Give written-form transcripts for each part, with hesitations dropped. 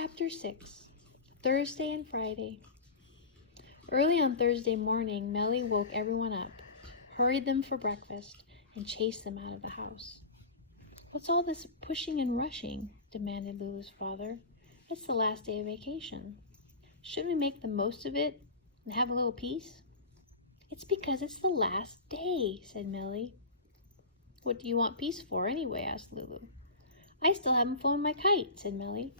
Chapter 6. Thursday and Friday. Early on Thursday morning, Me-ellie woke everyone up, hurried them for breakfast, and chased them out of the house. "What's all this pushing and rushing?" demanded Lulu's father. "It's the last day of vacation. Shouldn't we make the most of it and have a little peace?" "It's because it's the last day," said Me-ellie. "What do you want peace for anyway?" asked Lulu. "I still haven't flown my kite," said Me-ellie.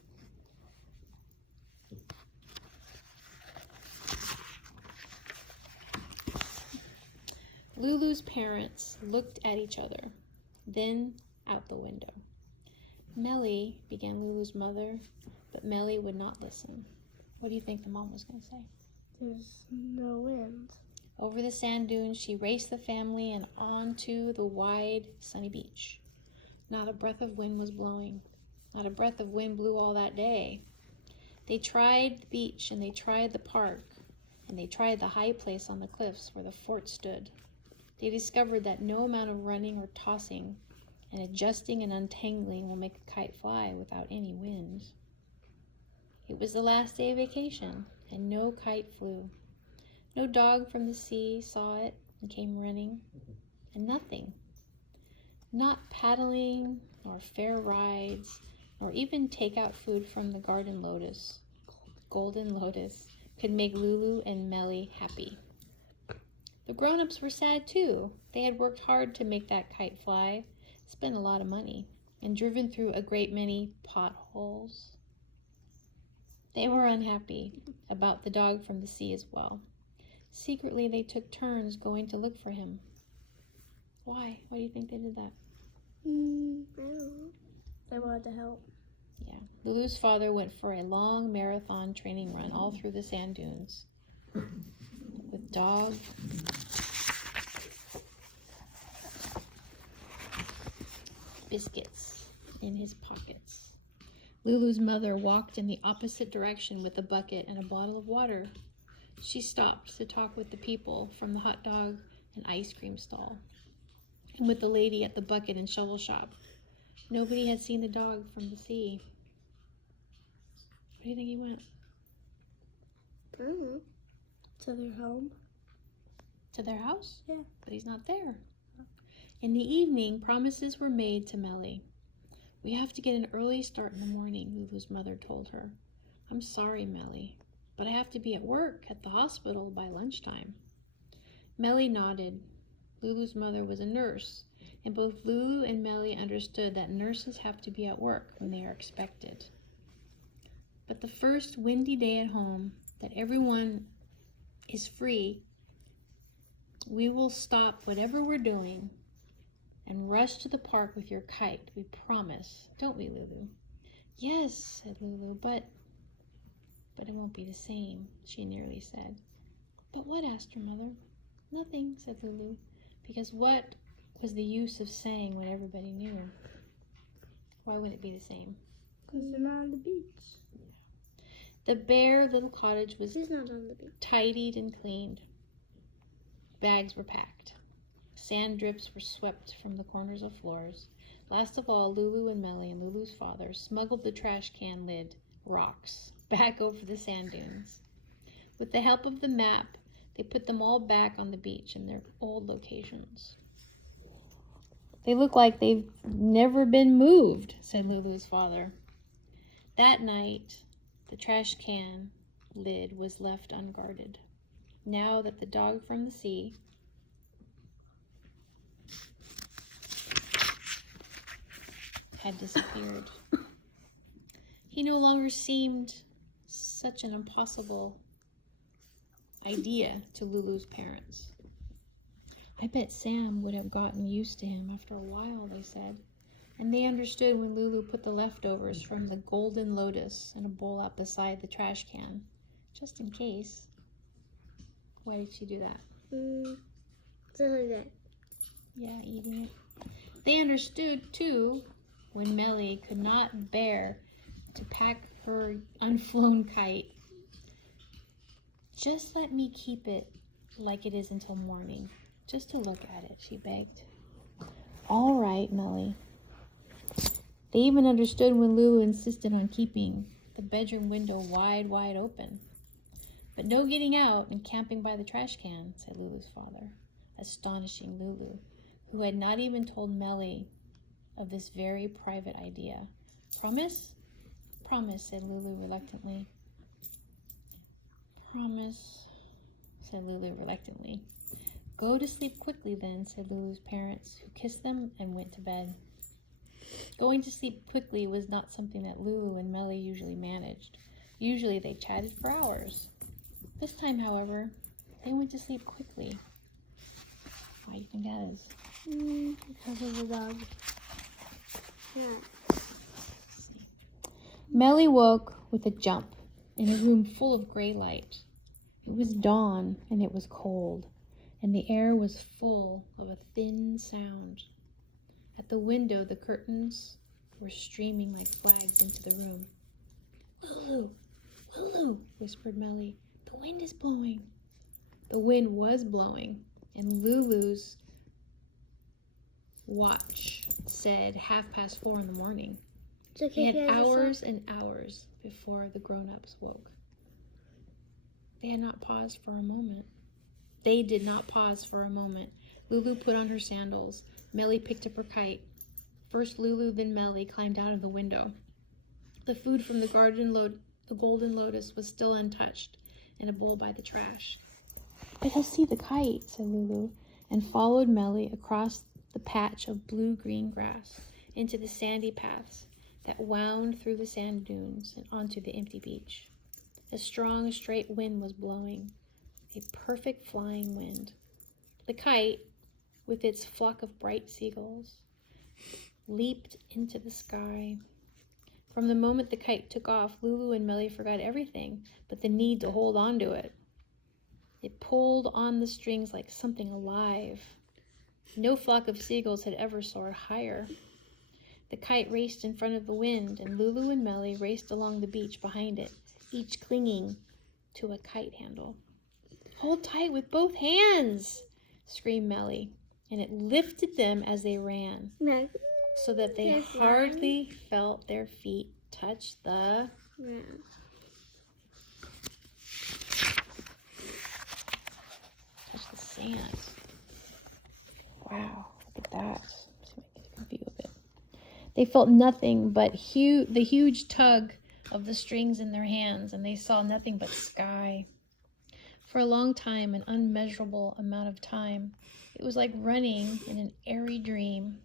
Lulu's parents looked at each other, then out the window. "Me-ellie," began Lulu's mother, but Me-ellie would not listen. What do you think the mom was going to say? There's no wind. Over the sand dunes, she raced the family and onto the wide, sunny beach. Not a breath of wind was blowing. Not a breath of wind blew all that day. They tried the beach, and they tried the park, and they tried the high place on the cliffs where the fort stood. They discovered that no amount of running or tossing and adjusting and untangling will make a kite fly without any wind. It was the last day of vacation, and no kite flew. No dog from the sea saw it and came running, and nothing. Not paddling, nor fair rides, nor even take-out food from the golden lotus, could make Lulu and Me-ellie happy. The grown-ups were sad too. They had worked hard to make that kite fly, spent a lot of money, and driven through a great many potholes. They were unhappy about the dog from the sea as well. Secretly, they took turns going to look for him. Why? Why do you think they did that? I don't know. They wanted to help. Yeah. Lulu's father went for a long marathon training run all through the sand dunes with dog biscuits in his pockets. Lulu's mother walked in the opposite direction with a bucket and a bottle of water. She stopped to talk with the people from the hot dog and ice cream stall, and with the lady at the bucket and shovel shop. Nobody had seen the dog from the sea. Where do you think he went? I don't know. To their home. To their house? Yeah. But he's not there. In the evening, promises were made to Me-ellie. "We have to get an early start in the morning," Lulu's mother told her. "I'm sorry, Me-ellie, but I have to be at work at the hospital by lunchtime." Me-ellie nodded. Lulu's mother was a nurse, and both Lulu and Me-ellie understood that nurses have to be at work when they are expected. But the first windy day at home, that everyone is free, we will stop whatever we're doing and rush to the park with your kite, we promise. Don't we, Lulu? "Yes," said Lulu, but it won't be the same," she nearly said. "But what?" asked her mother. "Nothing," said Lulu, because what was the use of saying what everybody knew? Why wouldn't it be the same? Because they're not on the beach. The bare little cottage was She's not on the beach. tidied and cleaned. Bags were packed. Sand drips were swept from the corners of floors. Last of all, Lulu and Me-ellie and Lulu's father smuggled the trash can lid, rocks, back over the sand dunes. With the help of the map, they put them all back on the beach in their old locations. "They look like they've never been moved," said Lulu's father. That night, the trash can lid was left unguarded. Now that the dog from the sea had disappeared, he no longer seemed such an impossible idea to Lulu's parents. "I bet Sam would have gotten used to him after a while," they said. And they understood when Lulu put the leftovers from the golden lotus in a bowl out beside the trash can, just in case. Why did she do that? Something like that. Yeah, eating it. They understood, too, when Me-ellie could not bear to pack her unflown kite. "Just let me keep it like it is until morning, just to look at it," she begged. "All right, Me-ellie." They even understood when Lulu insisted on keeping the bedroom window wide, wide open. But no getting out and camping by the trash can, said Lulu's father, astonishing Lulu, who had not even told Me-ellie of this very private idea. Promise? Promise, said Lulu reluctantly. Promise, said Lulu reluctantly. Go to sleep quickly then, said Lulu's parents, who kissed them and went to bed. Going to sleep quickly was not something that Lulu and Me-ellie usually managed. Usually they chatted for hours. This time, however, they went to sleep quickly. Why do you think that is? Because of the dog. Yeah. Me-ellie woke with a jump in a room full of gray light. It was dawn, and it was cold, and the air was full of a thin sound. At the window, the curtains were streaming like flags into the room. Lulu, Lulu, whispered Me-ellie. The wind is blowing. The wind was blowing, and Lulu's watch said 4:30 in the morning. They had hours and hours before the grown-ups woke. They had not paused for a moment. They did not pause for a moment. Lulu put on her sandals. Me-ellie picked up her kite. First Lulu, then Me-ellie climbed out of the window. The food from the golden lotus was still untouched in a bowl by the trash. I shall see the kite, said Lulu, and followed Me-ellie across the patch of blue-green grass into the sandy paths that wound through the sand dunes and onto the empty beach. A strong, straight wind was blowing, a perfect flying wind. The kite, with its flock of bright seagulls, leaped into the sky. From the moment the kite took off, Lulu and Me-ellie forgot everything but the need to hold on to it. It pulled on the strings like something alive. No flock of seagulls had ever soared higher. The kite raced in front of the wind, and Lulu and Me-ellie raced along the beach behind it, each clinging to a kite handle. Hold tight with both hands, screamed Me-ellie, and it lifted them as they ran, so that they hardly felt their feet touch the sand. Wow, look at that. Let's see if I can get a view of it. They felt nothing but the huge tug of the strings in their hands, and they saw nothing but sky. For a long time, an unmeasurable amount of time, it was like running in an airy dream.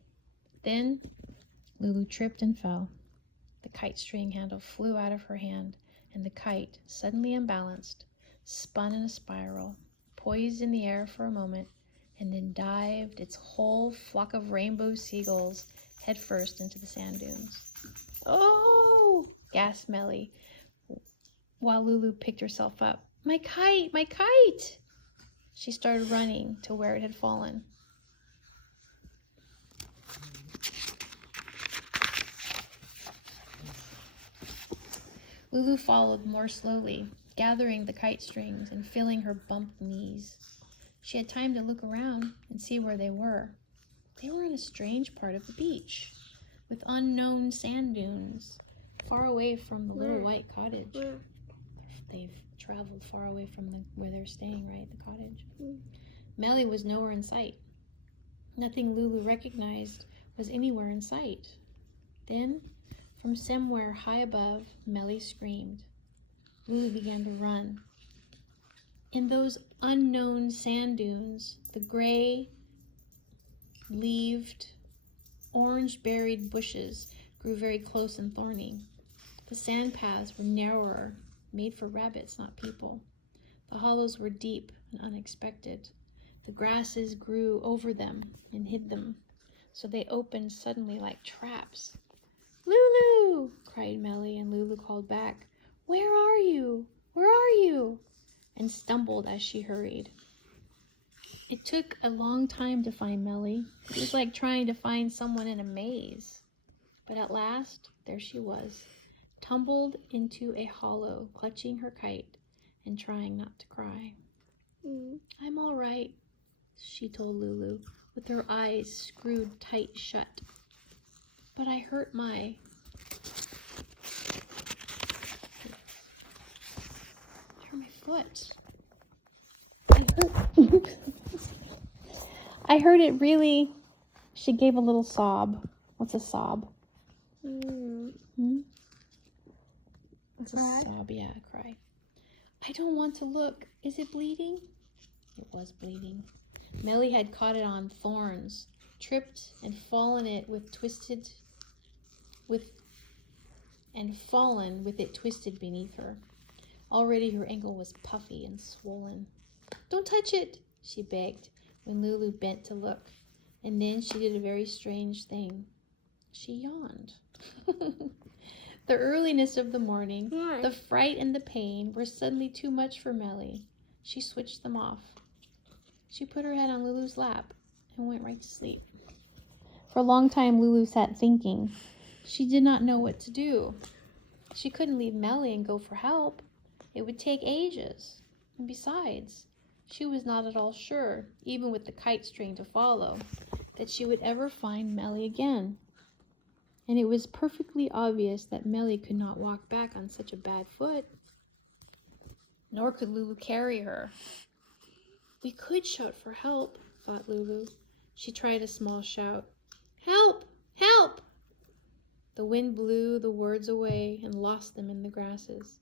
Then Lulu tripped and fell. The kite string handle flew out of her hand, and the kite, suddenly unbalanced, spun in a spiral, poised in the air for a moment, and then dived its whole flock of rainbow seagulls headfirst into the sand dunes. Oh! Gasped Me-ellie, while Lulu picked herself up. My kite! My kite! She started running to where it had fallen. Lulu followed more slowly, gathering the kite strings and feeling her bumped knees. She had time to look around and see where they were. They were in a strange part of the beach, with unknown sand dunes, far away from the little white cottage. They've traveled far away from where they're staying, right? The cottage. Me-ellie was nowhere in sight. Nothing Lulu recognized was anywhere in sight. Then, from somewhere high above, Me-ellie screamed. Lulu began to run. In those unknown sand dunes, the gray-leaved, orange-berried bushes grew very close and thorny. The sand paths were narrower, made for rabbits, not people. The hollows were deep and unexpected. The grasses grew over them and hid them, so they opened suddenly like traps. Lulu! Cried Me-ellie, and Lulu called back, Where are you? Where are you? And stumbled as she hurried. It took a long time to find Me-ellie. It was like trying to find someone in a maze. But at last, there she was, tumbled into a hollow, clutching her kite and trying not to cry. I'm all right, she told Lulu, with her eyes screwed tight shut. But I hurt my... foot. I heard it really. She gave a little sob. What's a sob? Hmm? What's a sob? Yeah, a cry. I don't want to look. Is it bleeding? It was bleeding. Me-ellie had caught it on thorns, tripped and fallen with it twisted beneath her. Already her ankle was puffy and swollen. Don't touch it, she begged when Lulu bent to look. And then she did a very strange thing. She yawned. The earliness of the morning, the fright and the pain were suddenly too much for Me-ellie. She switched them off. She put her head on Lulu's lap and went right to sleep. For a long time, Lulu sat thinking. She did not know what to do. She couldn't leave Me-ellie and go for help. It would take ages. And besides, she was not at all sure, even with the kite string to follow, that she would ever find Me-ellie again. And it was perfectly obvious that Me-ellie could not walk back on such a bad foot. Nor could Lulu carry her. We could shout for help, thought Lulu. She tried a small shout. Help! Help! The wind blew the words away and lost them in the grasses.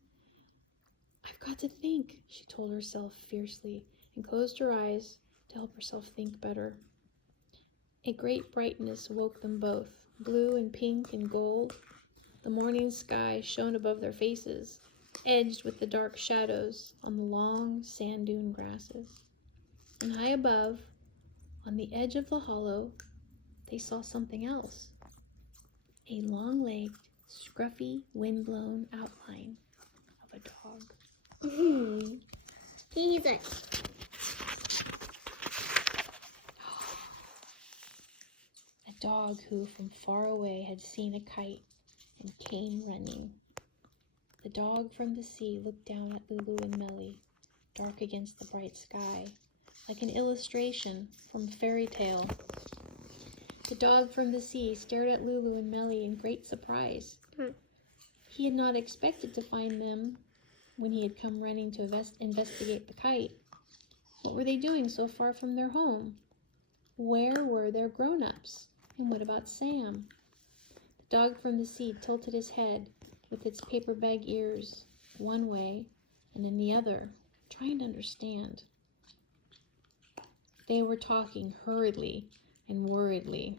I've got to think, she told herself fiercely, and closed her eyes to help herself think better. A great brightness woke them both, blue and pink and gold. The morning sky shone above their faces, edged with the dark shadows on the long sand dune grasses. And high above, on the edge of the hollow, they saw something else. A long-legged, scruffy, wind-blown outline of a dog. He's a... A dog who from far away had seen a kite and came running. The dog from the sea looked down at Lulu and Me-ellie, dark against the bright sky, like an illustration from a fairy tale. The dog from the sea stared at Lulu and Me-ellie in great surprise. He had not expected to find them when he had come running to investigate the kite. What were they doing so far from their home? Where were their grown-ups? And what about Sam? The dog from the sea tilted his head with its paper bag ears one way and then the other, trying to understand. They were talking hurriedly and worriedly.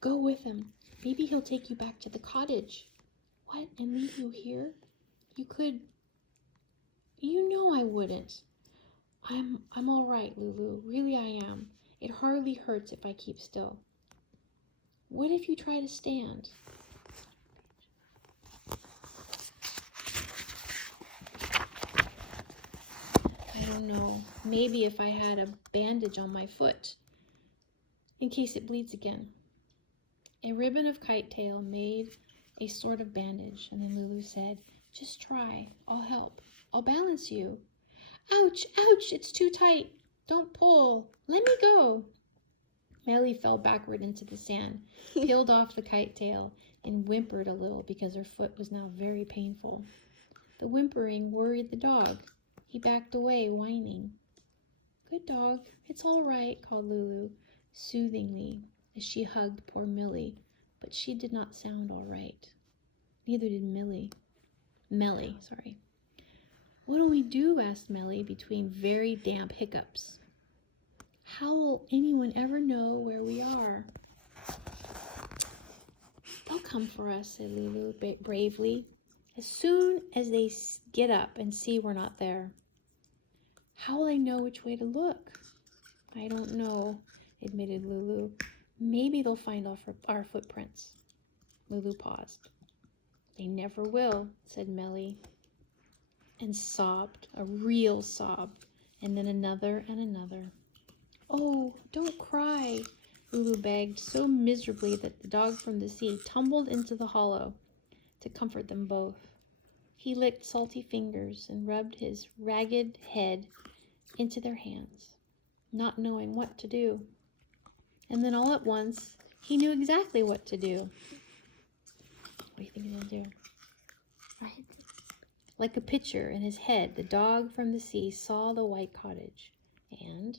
Go with him. Maybe he'll take you back to the cottage. What, and leave you here? You could... You know I wouldn't. I'm all right, Lulu. Really I am. It hardly hurts if I keep still. What if you try to stand? I don't know. Maybe if I had a bandage on my foot, in case it bleeds again. A ribbon of kite tail made a sort of bandage, and then Lulu said, just try. I'll help. I'll balance you. Ouch! Ouch! It's too tight. Don't pull. Let me go. Me-ellie fell backward into the sand, peeled off the kite tail, and whimpered a little because her foot was now very painful. The whimpering worried the dog. He backed away, whining. Good dog. It's all right, called Lulu, soothingly, as she hugged poor Me-ellie, but she did not sound all right. Neither did Me-ellie. What'll we do? Asked Me-ellie between very damp hiccups. How will anyone ever know where we are? They'll come for us, said Lulu bravely, as soon as they get up and see we're not there. How will they know which way to look? I don't know, admitted Lulu. Maybe they'll find our footprints. Lulu paused. They never will, said Me-ellie, and sobbed, a real sob, and then another and another. Oh, don't cry, Lulu begged so miserably that the dog from the sea tumbled into the hollow to comfort them both. He licked salty fingers and rubbed his ragged head into their hands, not knowing what to do. And then all at once, he knew exactly what to do. What do you think he's going to do? Like a picture in his head, the dog from the sea saw the white cottage, and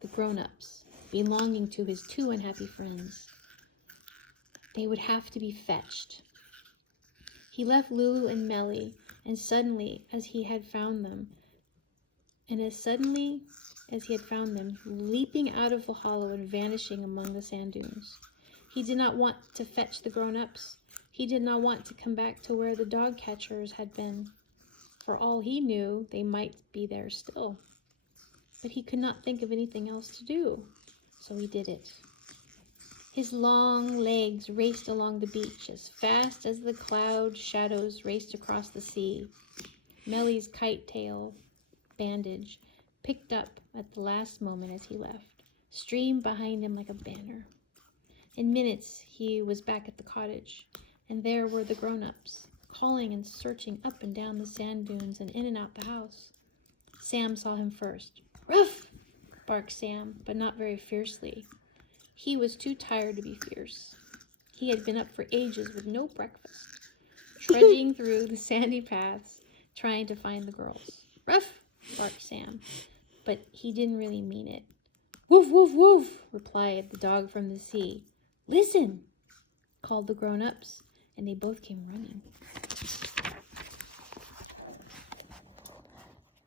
the grown-ups, belonging to his 2 unhappy friends. They would have to be fetched. He left Lulu and Me-ellie, and suddenly as he had found them, leaping out of the hollow and vanishing among the sand dunes. He did not want to fetch the grown-ups. He did not want to come back to where the dog catchers had been. For all he knew, they might be there still. But he could not think of anything else to do, so he did it. His long legs raced along the beach as fast as the cloud shadows raced across the sea. Me-ellie's kite tail bandage, picked up at the last moment as he left, streamed behind him like a banner. In minutes, he was back at the cottage, and there were the grown-ups, calling and searching up and down the sand dunes and in and out the house. Sam saw him first. "Ruff!" barked Sam, but not very fiercely. He was too tired to be fierce. He had been up for ages with no breakfast, trudging through the sandy paths, trying to find the girls. "Ruff!" barked Sam, but he didn't really mean it. "Woof, woof, woof!" replied the dog from the sea. "Listen!" called the grown-ups, and they both came running.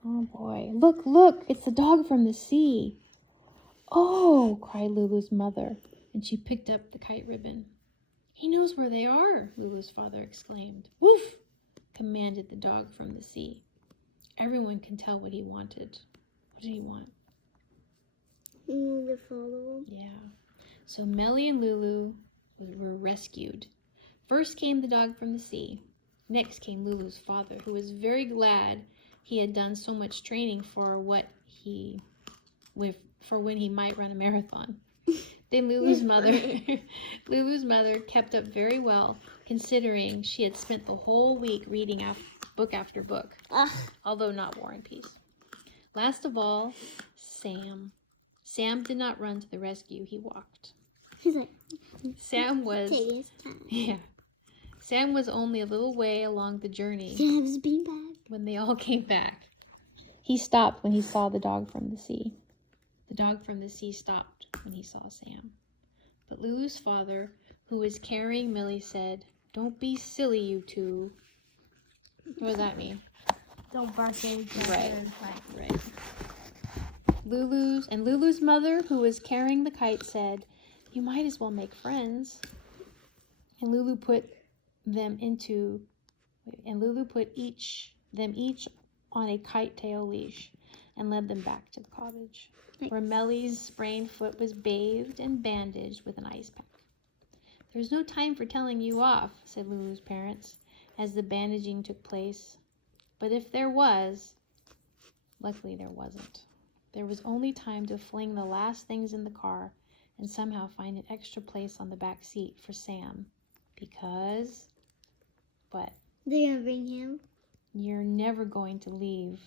"Oh boy, look, look, it's the dog from the sea." "Oh," cried Lulu's mother, and she picked up the kite ribbon. "He knows where they are," Lulu's father exclaimed. "Woof!" commanded the dog from the sea. Everyone can tell what he wanted. What did he want? To follow. Yeah. So Me-ellie and Lulu were rescued. First came the dog from the sea. Next came Lulu's father, who was very glad he had done so much training for when he might run a marathon. Then Lulu's mother kept up very well, considering she had spent the whole week reading book after book, although not War and Peace. Last of all, Sam. Sam did not run to the rescue, he walked. He's like, Sam was take his time. Yeah. Sam was only a little way along the journey Sam's beanbag. when they all came back. He stopped when he saw the dog from the sea. The dog from the sea stopped when he saw Sam. But Lulu's father, who was carrying Me-ellie, said, "Don't be silly, you two." What does that mean? Don't bark at each other. Right. Lulu's mother, who was carrying the kite, said, "You might as well make friends." And Lulu put them each on a kite tail leash and led them back to the cottage, where Me-ellie's sprained foot was bathed and bandaged with an ice pack. "There's no time for telling you off," said Lulu's parents, as the bandaging took place. But if there was, luckily there wasn't. There was only time to fling the last things in the car and somehow find an extra place on the back seat for Sam. Because, what? They're gonna bring him. You're never going to leave.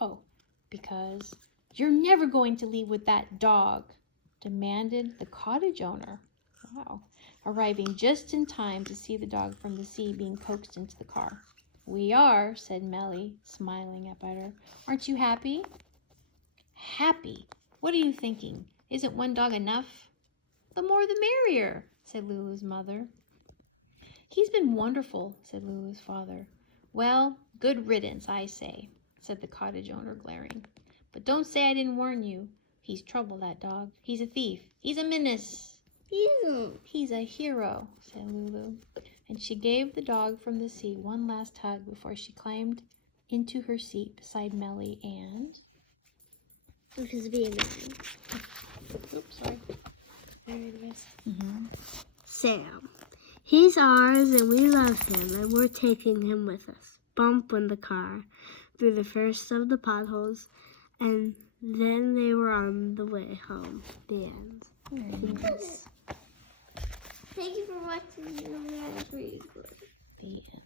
Oh, because you're never going to leave with that dog, demanded the cottage owner. Wow. Arriving just in time to see the dog from the sea being coaxed into the car. "We are," said Me-ellie, smiling up at her. "Aren't you happy?" "Happy? What are you thinking? Isn't one dog enough?" "The more the merrier," said Lulu's mother. "He's been wonderful," said Lulu's father. "Well, good riddance, I say," said the cottage owner, glaring. "But don't say I didn't warn you. He's trouble, that dog. He's a thief. He's a menace." "He's a hero," said Lulu. And she gave the dog from the sea one last hug before she climbed into her seat beside Me-ellie and... Because being Oops, sorry. There it is. Sam. He's ours and we love him and we're taking him with us. Bump went the car through the first of the potholes and then they were on the way home. The end. Thank you for watching. It was really good. The end.